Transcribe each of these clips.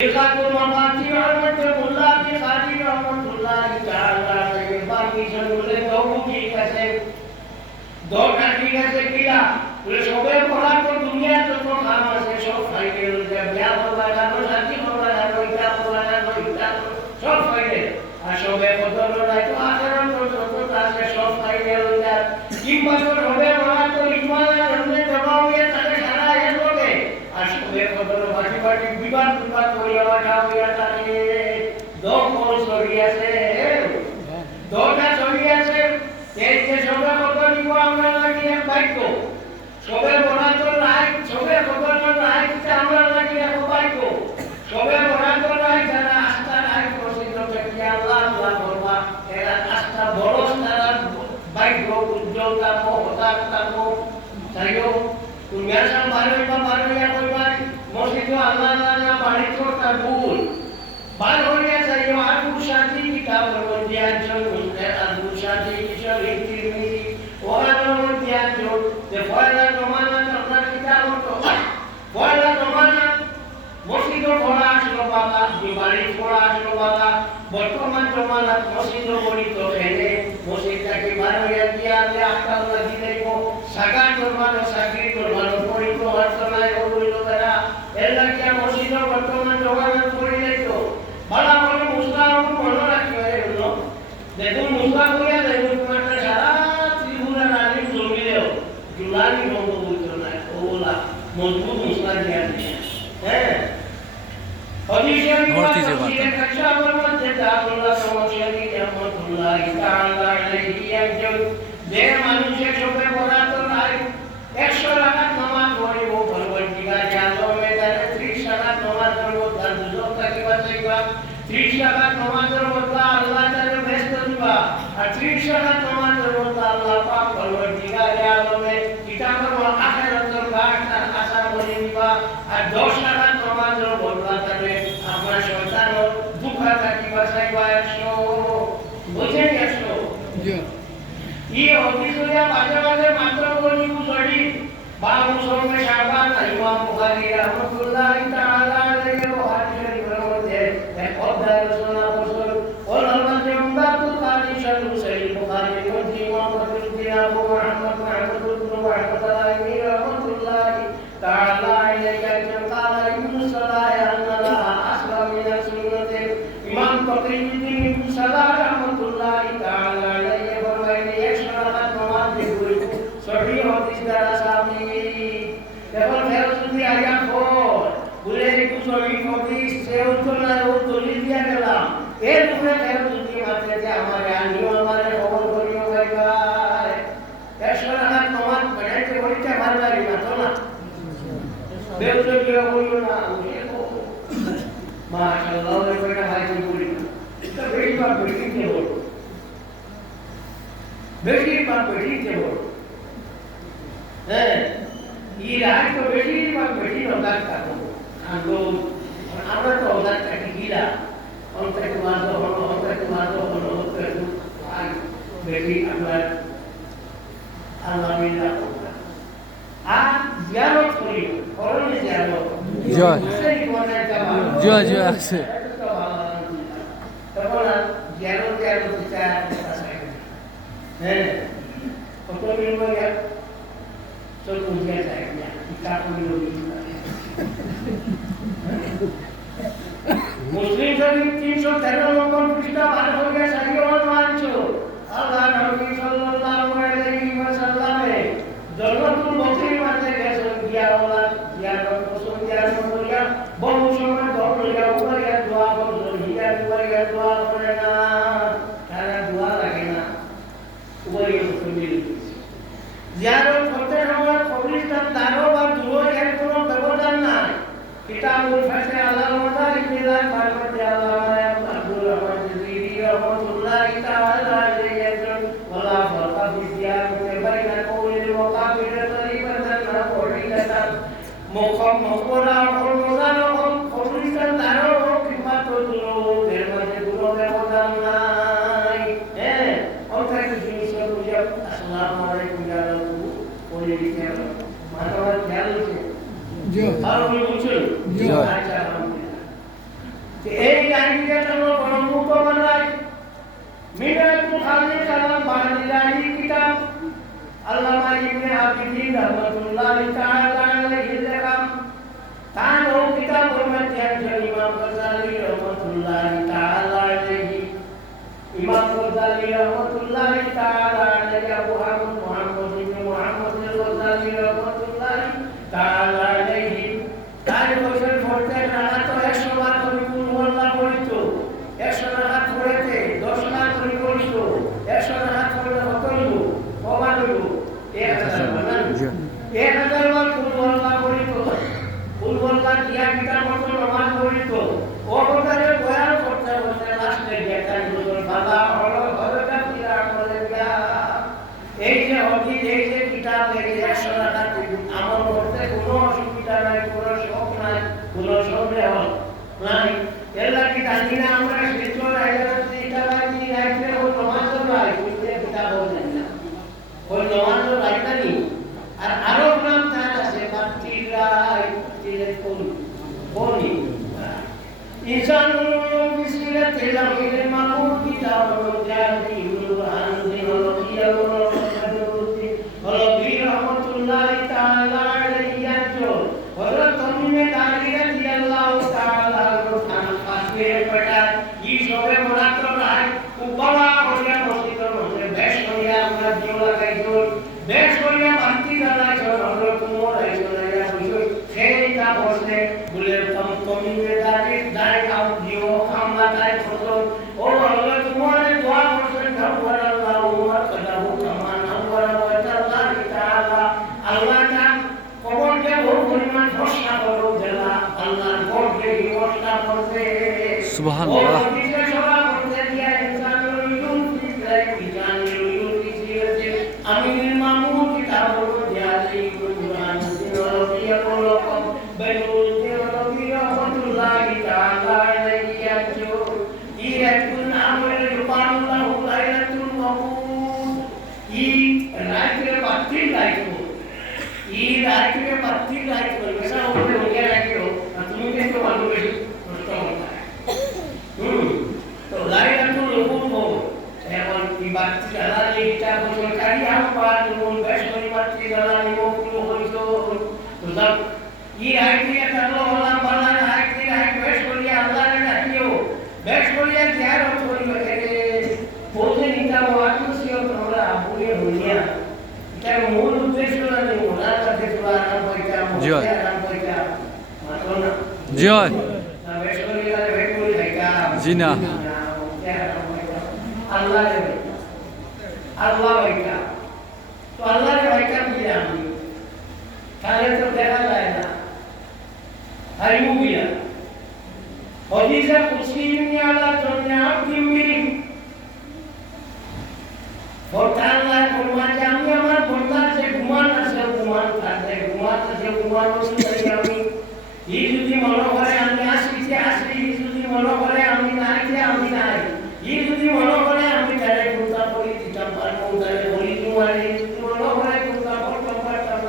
Ilhatul Mafati Rahmatullah ki Khadi Rahmatullah ta'ala से बाकी सब बोले दो ठीक है दो ठीक है किया बोले सबे पढ़ा तो दुनिया तो काम से सब फायदे हो गया ब्याह होगा ना तो शादी होगा ना तो इतना होगा ना तो इतना सब फायदे और सबे बदल रहा है तो आखिर तो तासे सब फायदे हो गया की बदल होवे पढ़ा तो इतना हमने दबाव ये ताके सारा ये लोगे और सबे बदल बाकी बाकी विवाद कोई आवाज या ताके दो कोल सोरिया से दोटा सोरिया से तेज के सबे बदल को আমরা লাগি এক বাইকো সবে বরাত রাই সবে বদল রাই যে আমরা লাগি এক বাইকো সবে বরাত রাই যারা আস্থা রাই প্রসিদ্ধ ব্যক্তি আল্লাহ আল্লাহ বলবা এরা আস্থা বড় তারা বাইকো উজ্জ্বলতা মহতা তাকো তাইও তুমি আসা মারবে কইবাই মসজিদ আল্লাহ আল্লাহ বাড়ি ছোটা ভুল বার হইয়া যাইও আবু শাদি কিতাব দিয়া চল আবু শাদি কিশোর ইতিমি ওয়ানো দিয়া চল যে পয়লা জমানা আপনার কিতাব তো পয়লা জমানা মসজিদ পড়া আসলো বাবা বাড়ি পড়া আসলো বাবা বর্তমান জমানা মসজিদ বড়ি তো খেলে মসজিদটাকে বার হইয়া দিয়া যে আকাল লাগি দেবো সাগার জমানো সাগরি জমানো পড়ি তো অর্চনায় হইল তারা এর লাগিয়া মসজিদ বর্তমান জমানা পড়ি যাইতো বলা বলে মুসলাম মনে রাখিও এগুলো দেখুন মুসলাম হইয়া দেখুন তোমার সারা ত্রিপুরা রানী জমিলেও জুলানি বন্ধ বলতো না ওলা মজবুত মুসলাম দিয়া দিয়ে হ্যাঁ ভর্তি যে যে মানুষের চোখে পড়া তো নাই 100 রাকাত নামাজ পড়িব পরবর্তীকালে আলমে তারে 30 রাকাত নামাজ পড়ব তার দুজক থাকি বাঁচাইবা 30 রাকাত নামাজের বদলা আল্লাহ তারে ব্যস্ত দিবা আর 30 রাকাত নামাজের বদলা আল্লাহ পাক পরবর্তীকালে আলমে কিতাবের আখিরাতের বাট তার আশা করে দিবা আর 10 রাকাত নামাজের বদলা তারে আপনার শয়তান দুঃখ থাকি বাঁচাইবা 100 বুঝেন 100 জি ये होती तो या बाजे मात्र बोली कुसड़ी बाबू सोम में शाबान इमाम बुखारी रहमतुल्लाह ताला अलैहि व हदीस रमते अब्दुल सुना रसूल और हजरत उम्मतुल कादी शनु सही बुखारी मुस्लिम मोहम्मद बिन अबू मुहम्मद महमूद बिन रहमतुल्लाह रहमतुल्लाह ताला अलैहि قال ابن صلاح ان لا اصل من السنه امام تقريبي ابن صلاح रहमतुल्लाह ताला अलैहि সহি হাদিস দ্বারা সামি এখন ফেরতুল্লাহ আয়াত পর বলে একটু সহি হাদিস সেও তো না ও দলিল দিয়া গেলাম এর পরে ফেরতুল্লাহ মাত্রে যে আমার আনিও আমার খবর করিও ভাই ভাই এসরা হাত তোমার বেড়াইতে বলিতে ভালো লাগে না তো না বেউতে গিয়ে বলিও না মাশাআল্লাহ ওই বেটা ভাই কি বলি এটা বেশি বার বেশি কে বল বেশি বার বেশি কে বল ये रात को बेटी होता था हमको আমরা তো ওদারটাকে গিলা অন্তরে মারো আর বেটি আমরা আল্লাহ মিল্লাহ আর জিয়ারত করি করলে জিয়ারত জয় আছে তখন জিয়ারত দিতে হ্যাঁ কত দিন হয়ে तो मुझे चाहिए क्या कोई लोग मुस्लिम शरीफ 313 नंबर पृष्ठा पार हो गया सही और मानचो अल्लाह नबी सल्लल्लाहु अलैहि वसल्लम ने जन्नतुल बकरी माते गए दिया वाला दिया को दिया बोलिया बहु समय बोलिया ऊपर या दुआ बोलिया ऊपर या दुआ करना सारा दुआ लगे ना ऊपर ये सुनिए জিয়ারত করতে সময় কবরস্থান দারো বা দূর এর কোনো ব্যবধান নাই কিতাবুল ফাসে আল্লাহ ওয়াদা ইবনে ফারমাতে আল্লাহ আব্দুর রহমান জিরি রাহমাতুল্লাহ তাআলা আলাইহি ওয়ালা ফারকা ফি জিয়ারতে বাইনা কওলিল ওয়াকাবির তরিবান না পড়িলাতা মুখরা ও মোজানো কবরস্থান দারো কিংবা তো দূর এর মধ্যে কোনো ব্যবধান নাই হ্যাঁ ওটা কি জিনিস বুঝা আসসালামু আলাইকুম ইয়া রাসূল বলে দিতে মানবার খেয়াল আছে জি আর বলছো জি আচ্ছা আলহামদুলিল্লাহ এই লাইব্রেরিটা হলো ব্রহ্মপুত্র বাংলায় মিনাতুল খালিদ কালাম বাহারিলাহি কিতাব আল্লামা ইবনে আবিদিন রাহমাতুল্লাহি তাআলা আলাইহি রাহম তার ও কিতাবের মধ্যে একজন ইমাম গজালি রাহমাতুল্লাহি তাআলা আলাইহি ইমাম গজালি রাহমাতুল্লাহি তাআলা আলাইহি আবু হামদ মুহাম্মদ ইবনে মুহাম্মদ গজালি রাহমাতুল্লাহি তাআলা আলাইহি তার বছর পড়তে রানা তো 100 বার পরিপূর্ণ মোল্লা পড়িত 100 রাকাত পড়েতে 10 লাখ করে পড়িত 100 রাকাত পড়লে কত হলো কবার হলো 1000 বার 1000 বার মোল্লা পড়িত মোল্লা দিয়া কিতাব মতো নামাজ পড়িত ও কথারে বয়ান করতে করতে লাস্টে গেটা বছর বাবা হলো হলটা পিরা করে গিয়া এই যে হদিস এই যে কিতাব এই 100 রাকাত আমল করতে কোনো অসুবিধা নাই কোনো শখ নাই কোনো সন্দেহ নাই এলা কি জানি না আমরা শিক্ষক আইলাতে এটা বাকি রাখতে ও নামাজ পড়াই বুঝতে কিতাব বলেন না ওই নামাজ পড়াইতানি আর আরো নাম তার আছে বাতিরাই তিলে কোনি ইনসান বিসমিল্লাহ লামিল মামুদ কিতাব জাতি কুরআন হলো হলো বীর রহমাতুল্লাহ তাআলা আলাইহি আজর হযরত তমিমে দারি রাদিয়াল্লাহু তাআলা রুহান পাশে পড়া ই সবে মুরাদ রায় উপবা হইয়া মসজিদ মধ্যে বেশ হইয়া আমরা দিও লাগাইছো বেশ হইয়া বান্তি দাঁড়াইছো হযরত উমর আইছো না বুঝো সেইটা বসে বলে তমিমে দারি আউ দিও আমরা তাই ফটো ও হযরত উমরের দোয়া করছেন আল্লাহু উমর কাদাহু কামা নাওয়ারা ওয়া তাআলা আল্লাহ তাআলা কবরকে বহু পরিমাণ ফসলা করো দেলা আল্লাহর কবরকে ফসলা করতে সুবহানাল্লাহ ও দিকে সভা করতে দিয়া ইনসানুল ইউনফিকাই বিজানিল ইউনফিসিয়াতে আমিনুল মামুন কিতাবুল জালি কুরআন সিনারিয়া কলকম বাইনুল জিরাবিয়া রাহমাতুল্লাহি তাআলা আলাইহি আজু ইয়াকুন আমল রুবানুল্লাহু লাইলাতুল মাবুদ ই রাতে পাত্রী লাইতো ই রাতে পাত্রী লাইতো वैसा होने हो गया है कि तुम कैसे मालूम है प्रश्न होता है तो लाइलातुल माबुद हो एवं की बात चला ले किताब को सरकारी हम बात उन वैश्विक बात चला ले वो क्यों हो तो सब ये आईटी का तो वाला बना आईटी वैश्विक अल्लाह ने रखियो वैश्विक यार थोड़ी वगैरह बोलते निका वो आत्मसियो थोड़ा पूरे हो गया क्या मूल उद्देश्य नहीं होना करते थोड़ा नाम पहुंचा मोया नाम पहुंचा मतलब ना जी हाँ ना वैश्विक का वैश्विक है क्या जी ना अल्लाह ने अल्लाह बैठा तो अल्लाह ने बैठा किया खाने तो देखा जाए ना हरिमु किया हदीसे कुदसी में अल्लाह दुनिया की मिली ফরমাল্লাহ ফরমাতে আমি আমার বন্দার যে গুমান আছে গুমান থাকে গুমান আছে গুমান অনুযায়ী আমি এই যদি মনে করে আমি আসিতে আসি এই যদি মনে করে আমি নাইতে আমি নাই এই যদি মনে করে আমি তারে গুণা করি দিতাম পারবো তারে বলি তোমার এই যদি মনে করে গুণা করতে পারতাম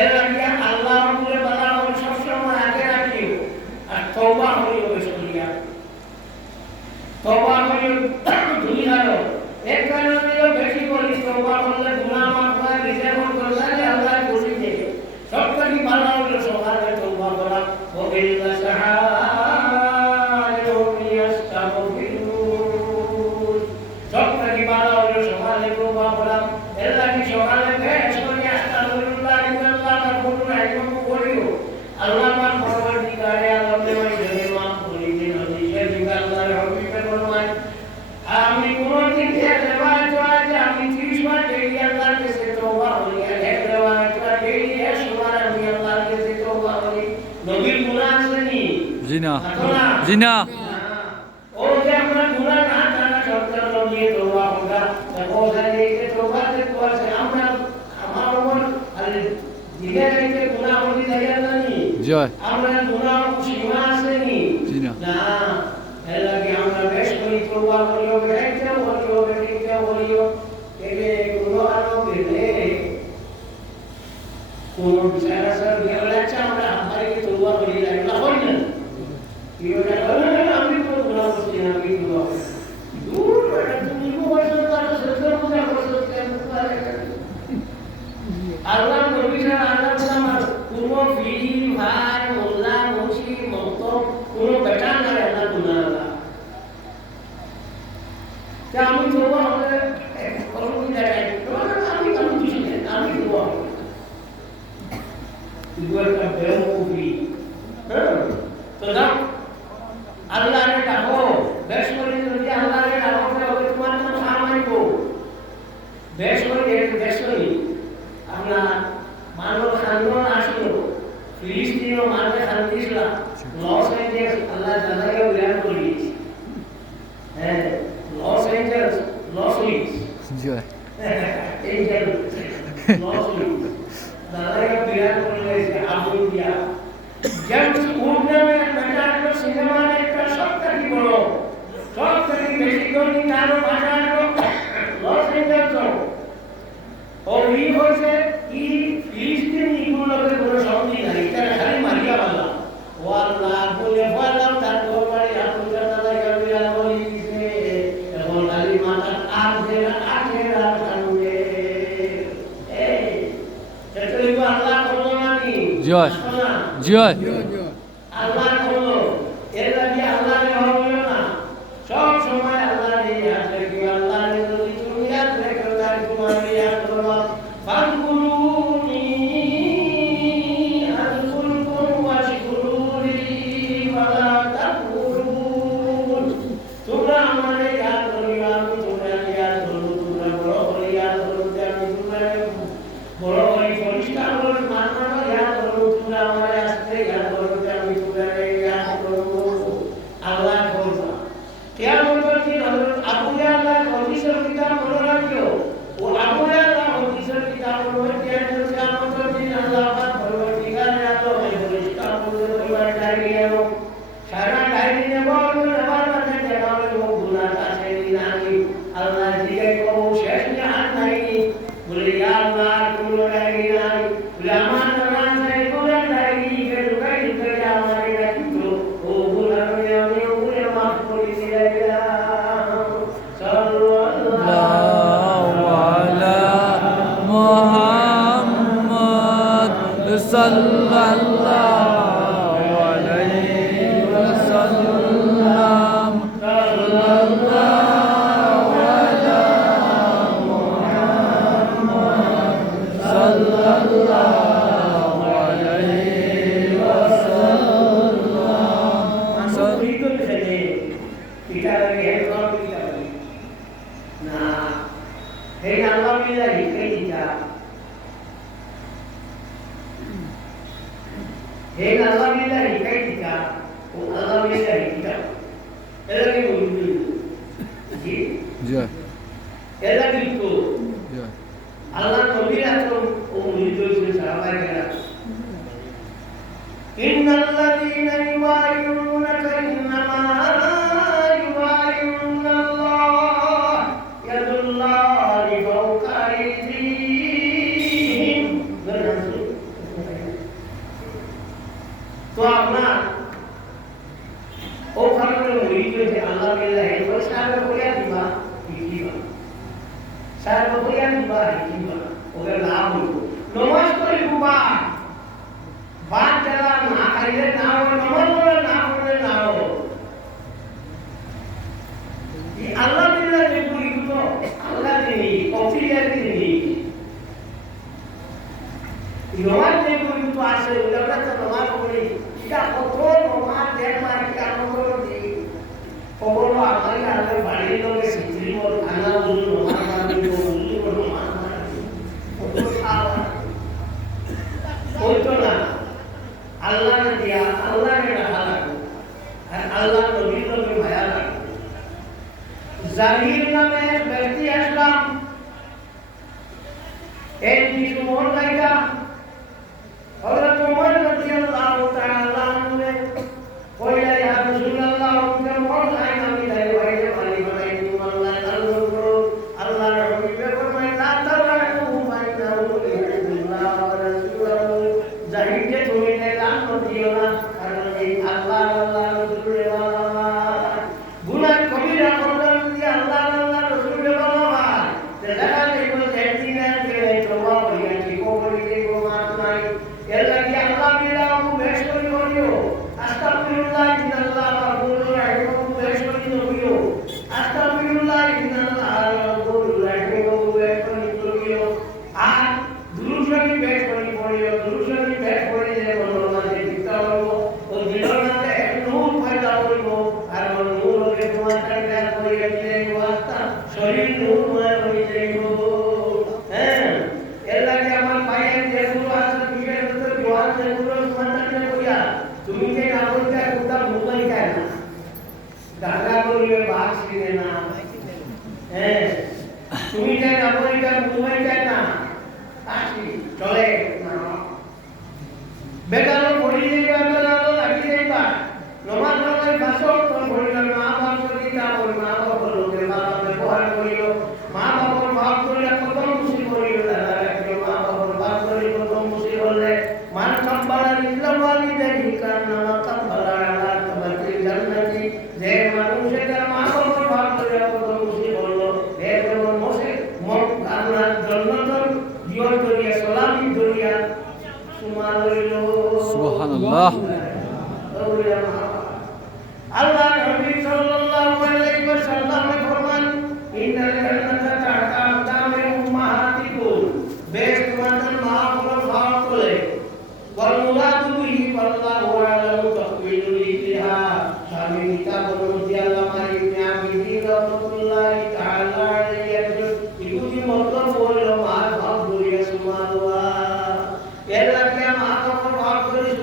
এর আগে আল্লাহ বলে বলা হয় সবসময় আগে রাখিও আর তওবা হইও বেশিয়া तौबा करियो दुई हालो एक कारणो दियो बेटी करी तौबा करले गुनाह माफ হয় রিজেক্ট করলে যে আল্লাহ খুশি থাকে সবকটি ভালো হলো সকালে তওবা করা ওবিল্লা সাহায়ু ইয়াস্তাগফিরুন সবকটি ভালো হলো সকালে তওবা করা এলা কি সকালে বেশ করে আস্তাগফিরুল্লাহ ইল্লাল্লাহ রাব্বুল আলামিন করিও আল্লাহ পাক পরবর্তীকালে আল্লাহ দেওয়াই মাফ করে দিন হদিসে বিকাল্লাহ হবিবের ফরমান আমি কোনদিন এক রিওয়ায়াত আছে আমি 30 বার ডেইলি আল্লাহর কাছে তওবা করি আর এক রিওয়ায়াত আছে ডেইলি 100 বার আমি আল্লাহর কাছে তওবা করি নবীর গুনাহ আছে নি জি না জি না ও যে আমরা গুনাহ না জানা সত্ত্বেও নবী তওবা করা ও জানে যে তওবা তে তো আছে আমরা আমার উপর আরে দিলে যে গুনাহ হলি যায় না নি জয় আমরা গুনাহ সীমা আছে নি না এর লাগে আমরা বেশ করে তওবা করিও বেশে বলিও বেশে বলিও এবে গুনাহ আলো দিলে কোন বিচার আছে গেলে আমরা আমারে তওবা করি লাগলা হয় না কোনো বেটা নাই আল্লাহ গুনাহ আল্লাহ তা আমি তো আমাদের কলম দেখাই আমি কিছু নেই আমি তো itu একটা বেরোবি হ্যাঁ তো যাও আল্লাহরে ডাকো বেশ করে যদি আল্লাহরে ডাকো তবে তোমার নাম সামাইবো বেশ করে আপনার মানব আন্দোলন আসলো ফিলিস্তিন ও মানবে শান্তি ছিল লস এঞ্জেলস আল্লাহ জানাকে বিরাট করিয়েছে হ্যাঁ লস এঞ্জেলস লস লিডস জয় এঞ্জেল লস লিডস জানাকে বিরাট করিয়েছে আবুল দিয়া জেমস উড নামে একটা সিনেমা একটা সবথেকে বড় সবথেকে বেশি ধনী কারো ভাষা লস এঞ্জেলস और ये होसे कि फिलिस्तीन इकोनॉमी को समझी नहीं क्या खाली मारिया वाला वाला बोले वाला ताको पड़े आप जाना लगा मेरा बोली से और खाली माता आधेरा कानुए ए चतुरी को अल्लाह करो मानी জয় জয় अल्लाह करो ये लगी अल्लाह ने हो गया ना सब समय अल्लाह ने याद रखियो अल्लाह ने तो तुम याद रखो तार तुम्हारी याद करो فاذكروني أذكركم واشكروا لي ولا تكفرون তোমরা আমারে ইয়াদ করিও আমি তোমাদের ইয়াদ করব তোমরা বড় করে ইয়াদ করতে আমি তোমাদের বড় করে পরিষ্কার করে মাননা ইয়াদ করব তোমরা আমারে আস্তে ইয়াদ করতে আমি তোমাদের ইয়াদ করব আল্লাহ বলবা কিয়ামতের দিন হযরত আবু জাহল হাদিসের কিতাব পড়ে রাখিও ও আবু জাহল হাদিসের কিতাব পড়ে কিয়ামতের দিন আল্লাহ পাক বলবে ঠিকানা রাখো এই পরিষ্কার করে পরিবার ডাইরিও সারা ডাইরি নেব আমার কাছে জানাবে ও গুনাহ আছে নাকি আল্লাহ জিজ্ঞাসা করব শেষ জাহান নাই বলে ইয়া আল্লাহ কোনো ডাইরি নাই বলে আমার নাম নাই কোনো ডাইরি কে ঢুকাই ঢুকাই আমার রাখিতো ও গুনাহ আমি ওরে মাফ করে দিলাম সাল্লাল্লাহু মোহাম্মদ সাল্লাল্লাহু আলাইহি ওয়াসাল্লাম সাল্লাল্লাহু আলা মুহাম্মদ সাল্লাল্লাহু আলাইহি ওয়াসাল্লাম Itu jadi kita lagi hebat kita lagi. Nah, hei Allah bila hikai kita. Hei Allah bila hikai kita. Oh Allah bila kita. Ela ni bulu. Ji. জয় Ela itu. জয় Allah Nabi atau itu sahabat kita. إن الذين يبايعونك إنما يبايعون الله يد الله فوق أيديهم तो अपना ओ खाने में मुड़ी जो थे अल्लाह के लिए वो सारे को क्या दिवा दिवा सारे को क्या दिवा दिवा ओके लाभ हो नमाज को दिवा बात चला ना करिए ना हो नमाज बोले ना हो ये अल्लाह के लिए जो कोई तो अल्लाह के लिए ऑफिशियल के लिए नमाज ने कोई तो आसे उलटा तो नमाज पढ़ी क्या कौन नमाज देख मार क्या नमाज दी कौन हमारे आगे बड़े लोग सिद्धि और खाना उन नमाज मारने को उन्हीं को नमाज मारने तो खावा कोई तो ना अल्लाह ने दिया अल्लाह ने रखा अल्लाह नबी को भी भया जाहिर नाम है व्यक्ति असलम एक चीज मोर लाइका हज़रत उमर रज़ियल्लाहु ताला अन्हु ने कोई या रसूलल्लाह उनके मोर लाई नामी दे भाई वाली बनाई तुम अल्लाह अल्लाह रब्बी पे फरमाए ला तबरकू बैनहु बिल्लाह व रसूलहु जाहिर के तुम्हें ने लान दियो ना कारण अल्लाह अल्लाह रसूल वाला गुनाह कबीरा करदन दिया अल्लाह নমাজ নমাজ ভাষণ তো বলিল মা বাপ যদি তা বল মা বাপ লোকে মা বাপ ব্যবহার করিল মা বাবার ভাব করিলে কত খুশি করিল তারা রাখিল মা বাবার ভাব করি কত খুশি হলে মান কাব্বালা ইসলাম ওয়ালিদাইহি কান্না কাব্বালা আলা তাবাতিল জান্নাতি যে মানুষে তার মা বাবার ভাব করিলে কত খুশি হলো এ যেমন মোসে মন আল্লাহ জান্নাতের জীবন করিয়া সালামি করিয়া সুমান হইল সুবহানাল্লাহ। আল্লাহ নবী সাল্লাল্লাহু